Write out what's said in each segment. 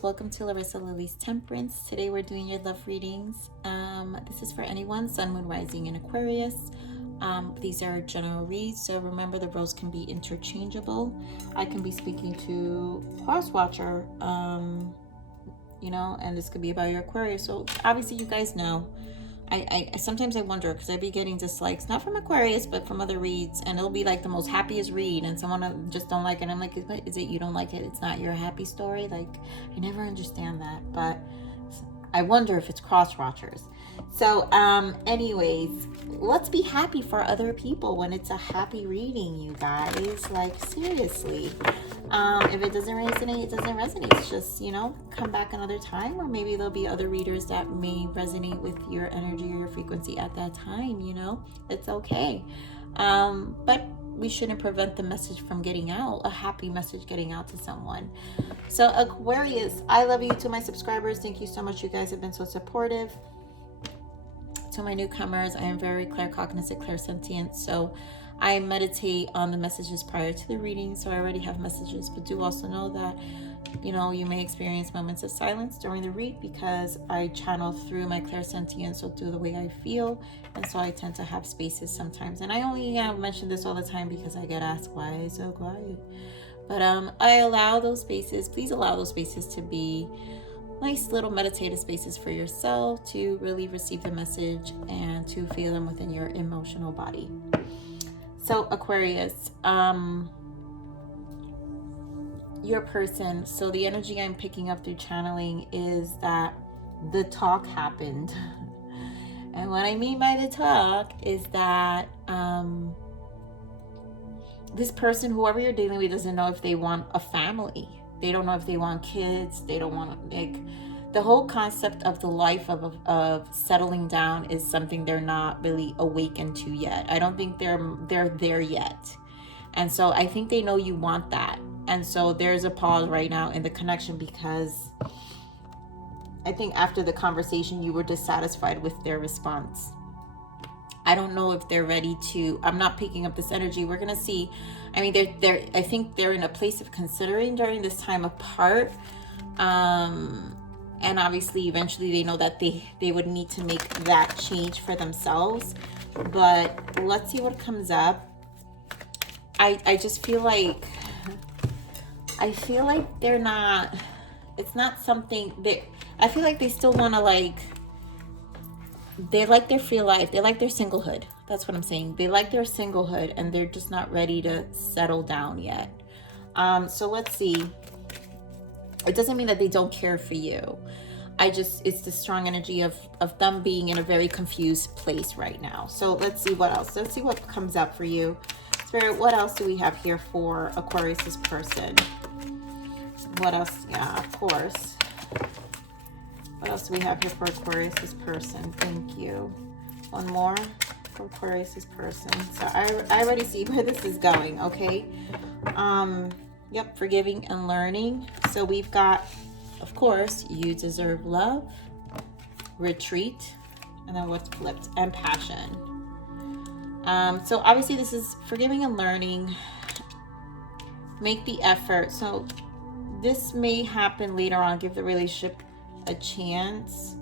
Aquarius, welcome to Larisa Lili's Temperance. Today we're doing your love readings. This is for anyone, Sun, Moon, Rising in Aquarius. These are general reads, so remember the roles can be interchangeable. I can be speaking to cross watcher, and this could be about your Aquarius. So obviously you guys know. I sometimes I wonder, because I'd be getting dislikes, not from Aquarius, but from other reads, and it'll be like the most happiest read, and someone just don't like it. I'm like, what is it? You don't like it? It's not your happy story? Like, I never understand that, but I wonder if it's cross watchers. So, anyways, let's be happy for other people when it's a happy reading, you guys. Like, seriously. If it doesn't resonate, it doesn't resonate. It's just, come back another time, or maybe there'll be other readers that may resonate with your energy or your frequency at that time, It's okay. But we shouldn't prevent the message from getting out, a happy message getting out to someone. So Aquarius, I love you. To my subscribers, thank you so much. You guys have been so supportive. To my newcomers, I am very claircognizant, clairsentient, so I meditate on the messages prior to the reading, so I already have messages, but do also know that, you may experience moments of silence during the read because I channel through my clairsentience, so through the way I feel, and so I tend to have spaces sometimes. And I only mention this all the time because I get asked, why is it so quiet? But I allow those spaces, please allow those spaces to be nice little meditative spaces for yourself to really receive the message and to feel them within your emotional body. So Aquarius, your person, so the energy I'm picking up through channeling is that the talk happened. And what I mean by the talk is that this person, whoever you're dealing with, doesn't know if they want a family. They don't know if they want kids. They don't want, the whole concept of the life of settling down is something they're not really awakened to yet. I don't think they're there yet. And so I think they know you want that. And so there's a pause right now in the connection because I think after the conversation you were dissatisfied with their response. I don't know if they're ready to, I'm not picking up this energy. We're going to see. I mean, I think they're in a place of considering during this time apart. And obviously, eventually they know that they would need to make that change for themselves. But let's see what comes up. I just feel like, they're not, it's not something that, I feel like they still want to they like their free life. They like their singlehood. That's what I'm saying. They like their singlehood and they're just not ready to settle down yet. So let's see. It doesn't mean that they don't care for you. It's the strong energy of them being in a very confused place right now. So let's see what else. Let's see what comes up for you. Spirit, what else do we have here for Aquarius's person? What else? Yeah, of course. What else do we have here for Aquarius's person? Thank you. One more for Aquarius's person. So I already see where this is going, okay? Yep, forgiving and learning. So we've got, of course, you deserve love, retreat, and then what's flipped, and passion. So obviously this is forgiving and learning. Make the effort. So this may happen later on. Give the relationship a chance.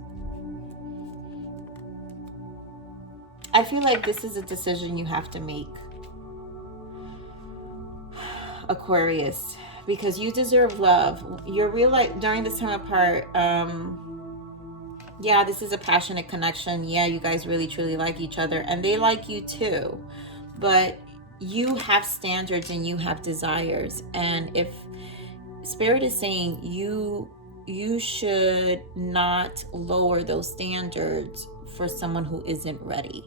I feel like this is a decision you have to make, Aquarius, because you deserve love. You're during this time apart, yeah, this is a passionate connection. Yeah, you guys really truly like each other and they like you too, but you have standards and you have desires, and if Spirit is saying you should not lower those standards for someone who isn't ready.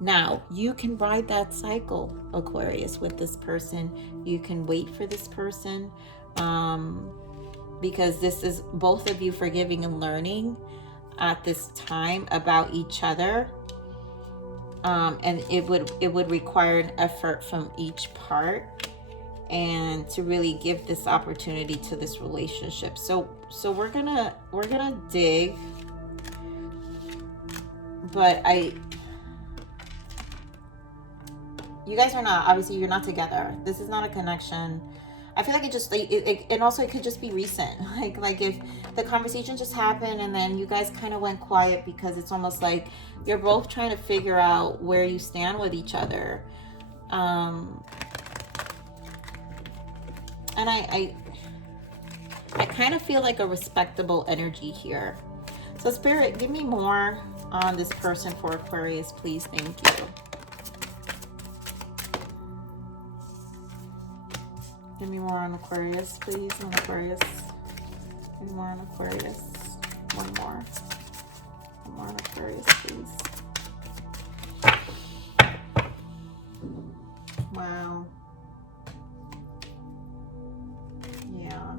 Now, you can ride that cycle, Aquarius, with this person. You can wait for this person, because this is both of you forgiving and learning at this time about each other. And it would require an effort from each part, and to really give this opportunity to this relationship. So we're gonna dig, but you guys are not, obviously you're not together. This is not a connection. I feel like it just, like, and also it could just be recent. Like if the conversation just happened and then you guys kind of went quiet, because it's almost like you're both trying to figure out where you stand with each other. And I kind of feel like a respectable energy here. So Spirit, give me more on this person for Aquarius, please. Thank you. Give me more on Aquarius, please. On Aquarius. Give me more on Aquarius. One more. One more on Aquarius, please. Wow. Yeah.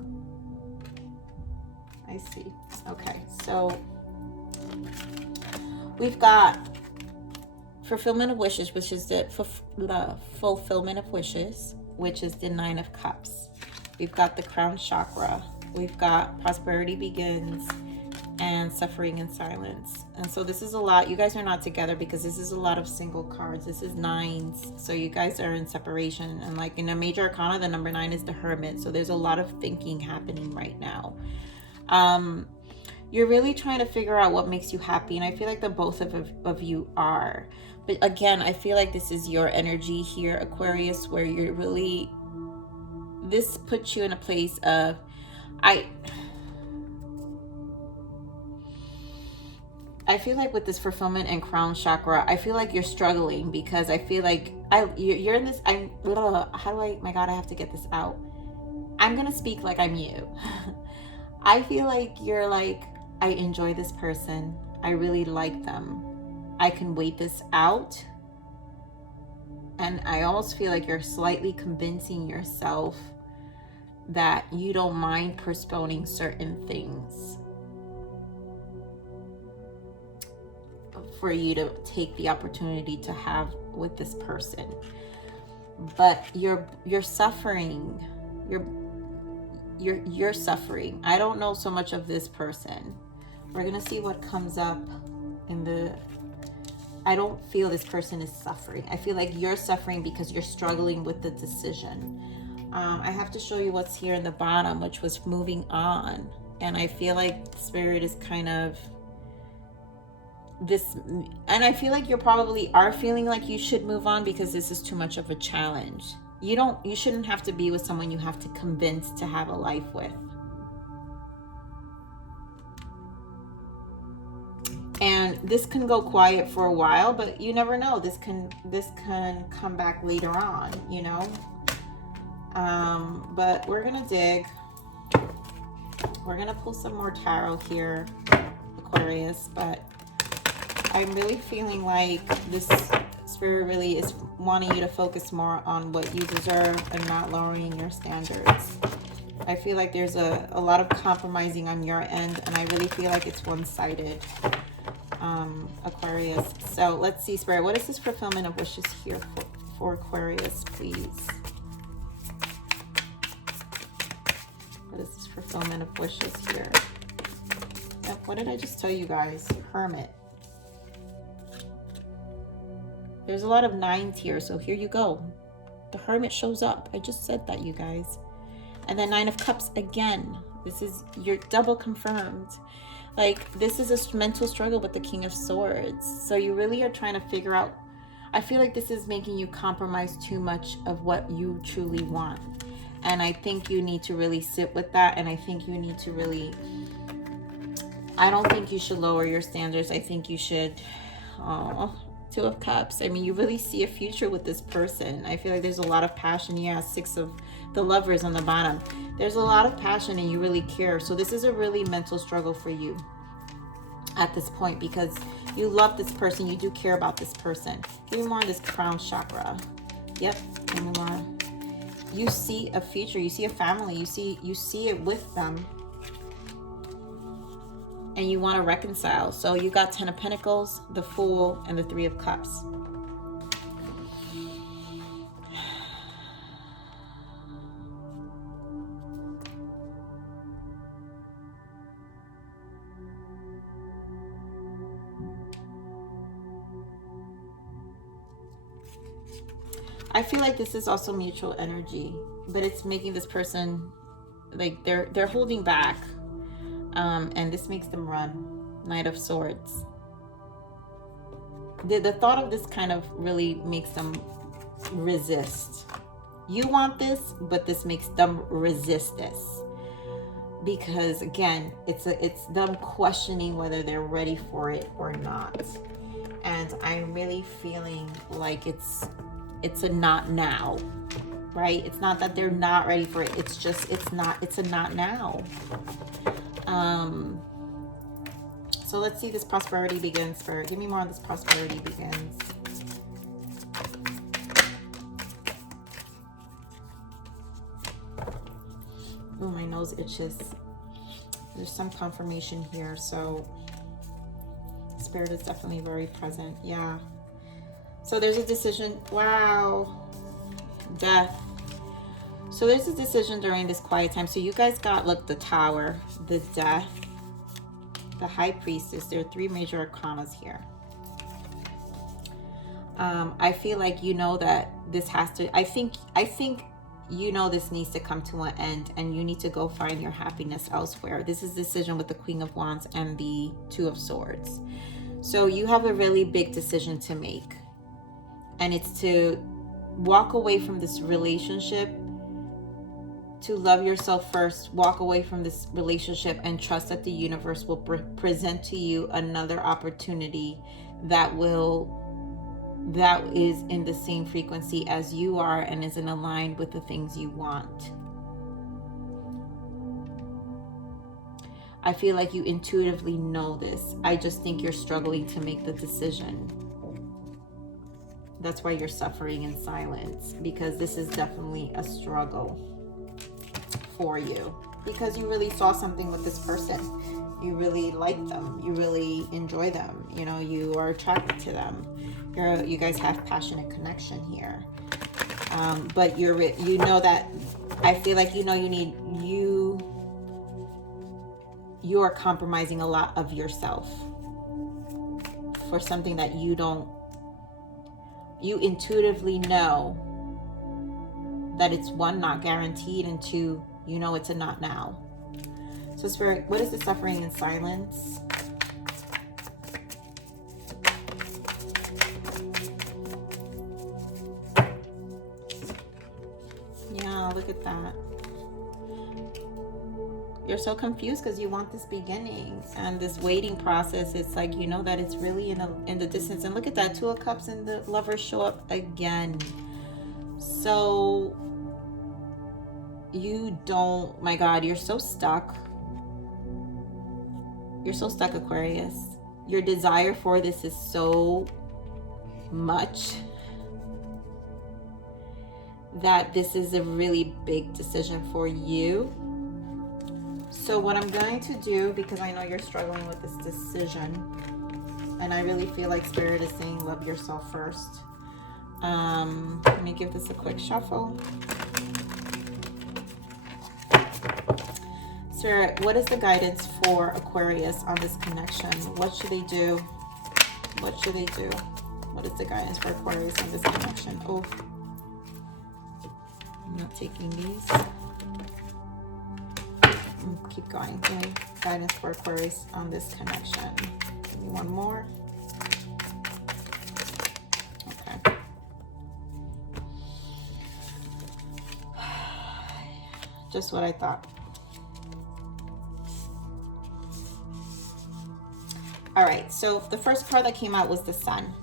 I see. Okay, so we've got fulfillment of wishes, which is the fulfillment of wishes, which is the 9 of Cups. We've got the crown chakra. We've got prosperity begins and suffering in silence. And so this is a lot. You guys are not together because this is a lot of single cards. This is 9s. So you guys are in separation. And like in a major arcana, the number 9 is the Hermit. So there's a lot of thinking happening right now. You're really trying to figure out what makes you happy. And I feel like the both of you are. But again, I feel like this is your energy here, Aquarius, where you're really, this puts you in a place of, I feel like with this fulfillment and crown chakra, I feel like you're struggling, because I feel like you're in this, how do I, my God, I have to get this out. I'm going to speak like I'm you. I feel like you're like, I enjoy this person. I really like them. I can wait this out. And I almost feel like you're slightly convincing yourself that you don't mind postponing certain things for you to take the opportunity to have with this person. But you're suffering. You're suffering. I don't know so much of this person. We're gonna see what comes up in the, I don't feel this person is suffering. I feel like you're suffering because you're struggling with the decision. I have to show you what's here in the bottom, which was moving on. And I feel like Spirit is kind of this, and I feel like you probably are feeling like you should move on because this is too much of a challenge. You shouldn't have to be with someone you have to convince to have a life with. And this can go quiet for a while, but you never know. This can come back later on, you know. But we're gonna dig. We're gonna pull some more tarot here, Aquarius. But I'm really feeling like this Spirit really is wanting you to focus more on what you deserve and not lowering your standards. I feel like there's a lot of compromising on your end, and I really feel like it's one-sided, Aquarius. So let's see, Spirit, what is this fulfillment of wishes here for Aquarius, please? What is this fulfillment of wishes here? Yep, what did I just tell you guys? Hermit. There's a lot of 9s here, so here you go. The Hermit shows up. I just said that, you guys. And then 9 of Cups again. This is, you're double confirmed. Like, this is a mental struggle with the King of Swords. So you really are trying to figure out, I feel like this is making you compromise too much of what you truly want. And I think you need to really sit with that. And I think you need to really, I don't think you should lower your standards. I think you should, 2 of Cups. I mean, you really see a future with this person. I feel like there's a lot of passion. Yeah, 6 of the Lovers on the bottom. There's a lot of passion and you really care. So this is a really mental struggle for you at this point, because you love this person. You do care about this person. Give me more on this crown chakra. Yep. Give me more. You see a future. You see a family. You see it with them. And you want to reconcile. So you got 10 of Pentacles, the Fool, and the 3 of Cups. I feel like this is also mutual energy, but it's making this person, like, they're holding back, and this makes them run. Knight of Swords. The thought of this kind of really makes them resist. You want this, but this makes them resist this, because again, it's them questioning whether they're ready for it or not. And I'm really feeling like it's a not now, right? It's not that they're not ready for it. It's just, it's a not now. So let's see this prosperity begins for, give me more on this prosperity begins. Oh, my nose itches. There's some confirmation here, so Spirit is definitely very present. Yeah. So there's a decision. Wow. Death. So there's a decision during this quiet time. So you guys got, look, the Tower, the Death, the High Priestess. There are 3 major arcanas here. I feel like you know that this has to, I think you know this needs to come to an end, and you need to go find your happiness elsewhere. This is a decision with the Queen of Wands and the Two of Swords. So you have a really big decision to make, and it's to walk away from this relationship, to love yourself first, walk away from this relationship, and trust that the universe will present to you another opportunity that is in the same frequency as you are and is in aligned with the things you want. I feel like you intuitively know this. I just think you're struggling to make the decision. That's why you're suffering in silence, because this is definitely a struggle for you, because you really saw something with this person. You really like them. You really enjoy them. You know, you are attracted to them. You guys have passionate connection here. But you know that, I feel like, you are compromising a lot of yourself for something that you intuitively know that it's, 1, not guaranteed, and 2, you know it's a not now. So Spirit, what is the suffering in silence? Yeah, look at that. You're so confused because you want this beginning and this waiting process. It's like, you know that it's really in the distance. And look at that, 2 of Cups and the Lovers show up again. So you don't, my God, you're so stuck. You're so stuck, Aquarius. Your desire for this is so much that this is a really big decision for you. So what I'm going to do, because I know you're struggling with this decision, and I really feel like Spirit is saying love yourself first. Let me give this a quick shuffle. Spirit, what is the guidance for Aquarius on this connection? What should they do? What should they do? What is the guidance for Aquarius on this connection? Oh, I'm not taking these. Keep going. Give me guidance for Aquarius on this connection. Give me one more. Okay. Just what I thought. All right, so the first card that came out was the Sun.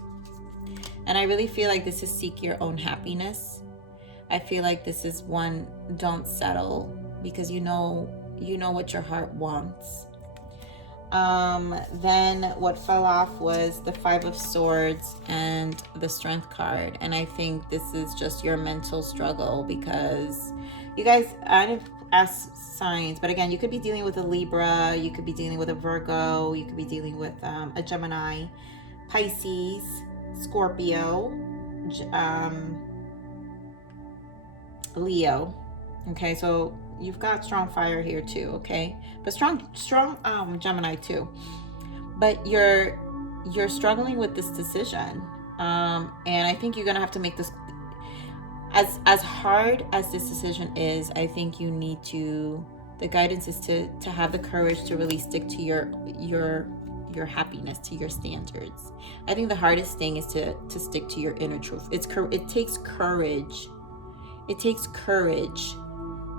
And I really feel like this is seek your own happiness. I feel like this is one, don't settle, because you know what your heart wants. Then what fell off was the 5 of Swords and the Strength card. And I think this is just your mental struggle, because you guys, I didn't ask signs, but again, you could be dealing with a Libra, you could be dealing with a Virgo, you could be dealing with a Gemini, Pisces, Scorpio, Leo. Okay, so you've got strong fire here too, okay? But strong Gemini too. But you're struggling with this decision. And I think you're gonna have to make this. as hard as this decision is, I think you need to, the guidance is to have the courage to really stick to your happiness, to your standards. I think the hardest thing is to stick to your inner truth. It takes courage. It takes courage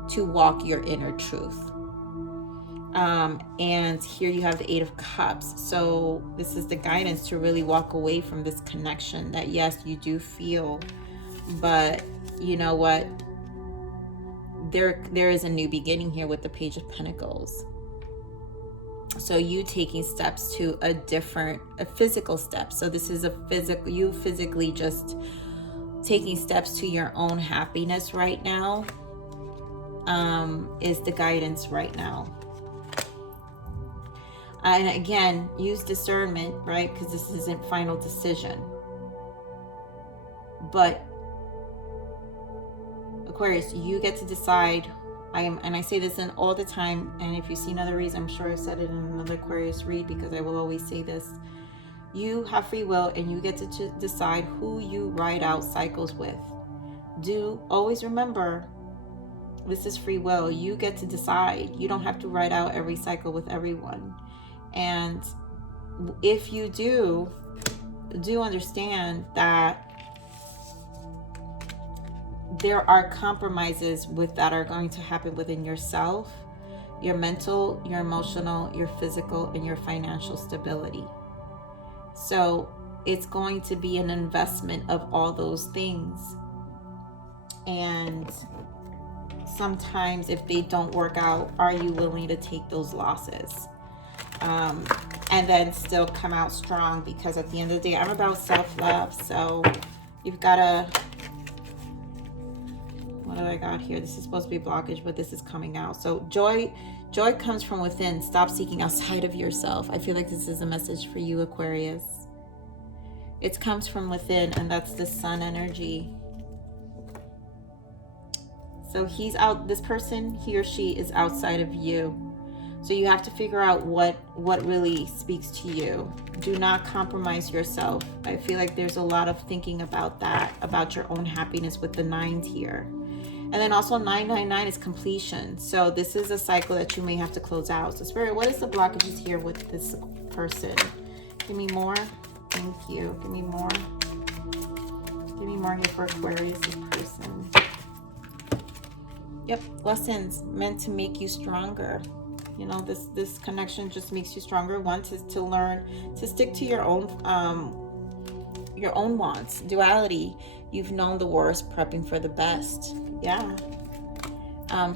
to walk your inner truth. And here you have the Eight of Cups. So this is the guidance to really walk away from this connection that, yes, you do feel, but you know what? There is a new beginning here with the Page of Pentacles. So you taking steps to a physical step. So this is you physically just taking steps to your own happiness right now, is the guidance right now. And again, use discernment, right? Because this isn't final decision. But Aquarius, you get to decide. And I say this in all the time, and if you've seen other reads, I'm sure I've said it in another Aquarius read, because I will always say this. You have free will, and you get to decide who you ride out cycles with. Always remember, this is free will. You get to decide. You don't have to ride out every cycle with everyone. And if you do understand that there are compromises that are going to happen within yourself, your mental, your emotional, your physical, and your financial stability. So it's going to be an investment of all those things. And sometimes if they don't work out, are you willing to take those losses? And then still come out strong, because at the end of the day, I'm about self-love. So you've got to, what do I got here? This is supposed to be blockage, but this is coming out. So joy comes from within. Stop seeking outside of yourself. I feel like this is a message for you, Aquarius. It comes from within, and that's the sun energy. So this person, he or she is outside of you. So you have to figure out what really speaks to you. Do not compromise yourself. I feel like there's a lot of thinking about that, about your own happiness with the 9s here. And then also 999 is completion. So this is a cycle that you may have to close out. So Spirit, what is the blockages here with this person? Give me more. Thank you. Give me more. Give me more here for Aquarius, this person. Yep, lessons meant to make you stronger. You know, this connection just makes you stronger. One is to learn to stick to your own wants. Duality. You've known the worst, prepping for the best. Yeah.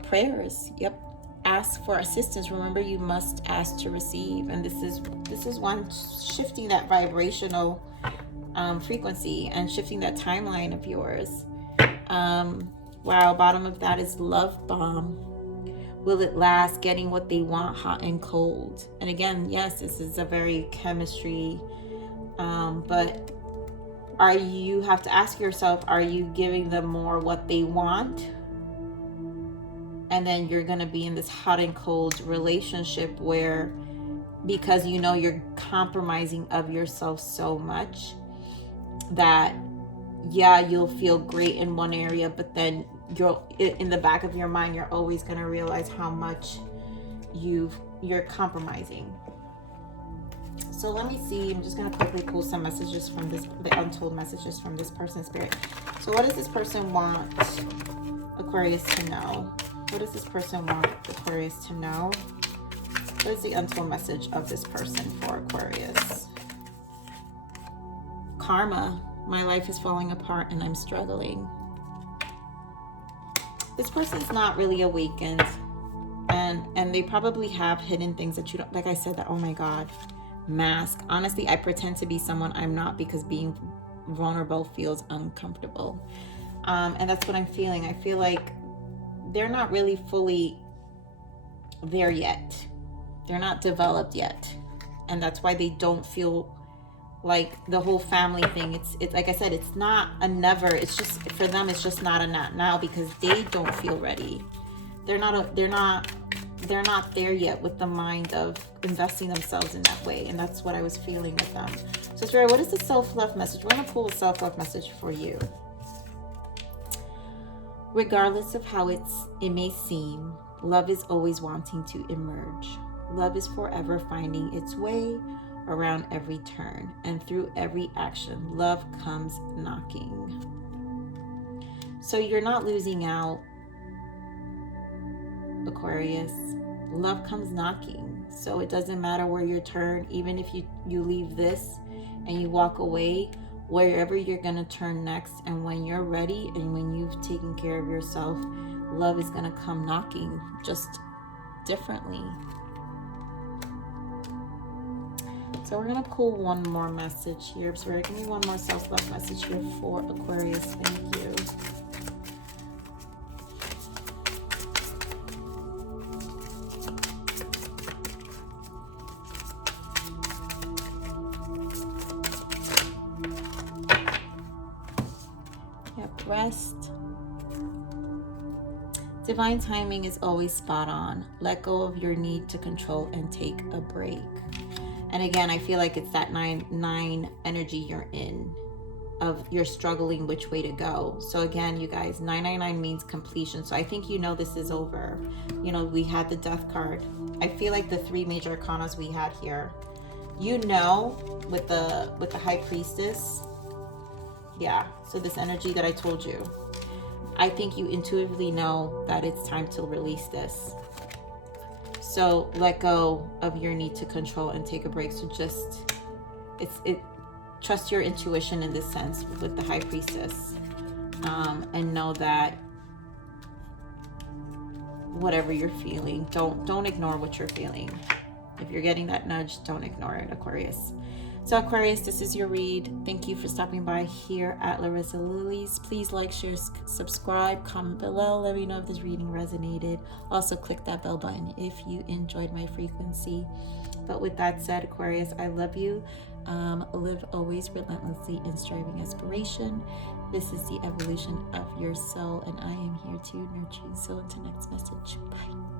Prayers. Yep. Ask for assistance. Remember, you must ask to receive. And this is one shifting that vibrational frequency and shifting that timeline of yours. Wow. Bottom of that is love bomb. Will it last? Getting what they want, hot and cold. And again, yes, this is a very chemistry, but you have to ask yourself, are you giving them more what they want? And then you're going to be in this hot and cold relationship where, because you know you're compromising of yourself so much that, yeah, you'll feel great in one area, but then in the back of your mind, you're always going to realize how much you're compromising. So let me see. I'm just going to quickly pull some messages from the untold messages from this person's spirit. So what does this person want Aquarius to know? What does this person want Aquarius to know? What is the untold message of this person for Aquarius? Karma. My life is falling apart and I'm struggling. This person's not really awakened, and they probably have hidden things that you don't, like I said, that, oh my God, mask. Honestly, I pretend to be someone I'm not because being vulnerable feels uncomfortable. And that's what I'm feeling. I feel like they're not really fully there yet. They're not developed yet. And that's why they don't feel like the whole family thing. It's like I said, it's not a never. It's just, for them, it's just not a not now, because they don't feel ready. They're not there yet with the mind of investing themselves in that way. And that's what I was feeling with them. So Spirit, what is the self-love message? We're going to pull a self-love message for you. Regardless of how it may seem, love is always wanting to emerge. Love is forever finding its way around every turn and through every action. Love comes knocking. So you're not losing out, Aquarius. Love comes knocking. So it doesn't matter where you turn, even if you leave this and you walk away, wherever you're going to turn next, and when you're ready and when you've taken care of yourself, love is going to come knocking, just differently. So we're going to pull one more message here. So give me one more self-love message here for Aquarius. Thank you. Rest. Divine timing is always spot on. Let go of your need to control and take a break. And again, I feel like it's that 9 energy you're in, of you're struggling which way to go. So again, you guys, 999 means completion. So I think you know this is over. You know, we had the Death card. I feel like the 3 major arcanas we had here, you know, with the High Priestess. Yeah, so this energy that I told you, I think you intuitively know that it's time to release this. So let go of your need to control and take a break. So just, trust your intuition in this sense with the High Priestess, and know that whatever you're feeling, don't ignore what you're feeling. If you're getting that nudge, don't ignore it, Aquarius. So Aquarius, this is your read. Thank you for stopping by here at Larisa Lili's. Please like, share, subscribe, comment below. Let me know if this reading resonated. Also click that bell button if you enjoyed my frequency. But with that said, Aquarius, I love you. Live always relentlessly in striving aspiration. This is the evolution of your soul, and I am here to nurture you. So until next message, bye.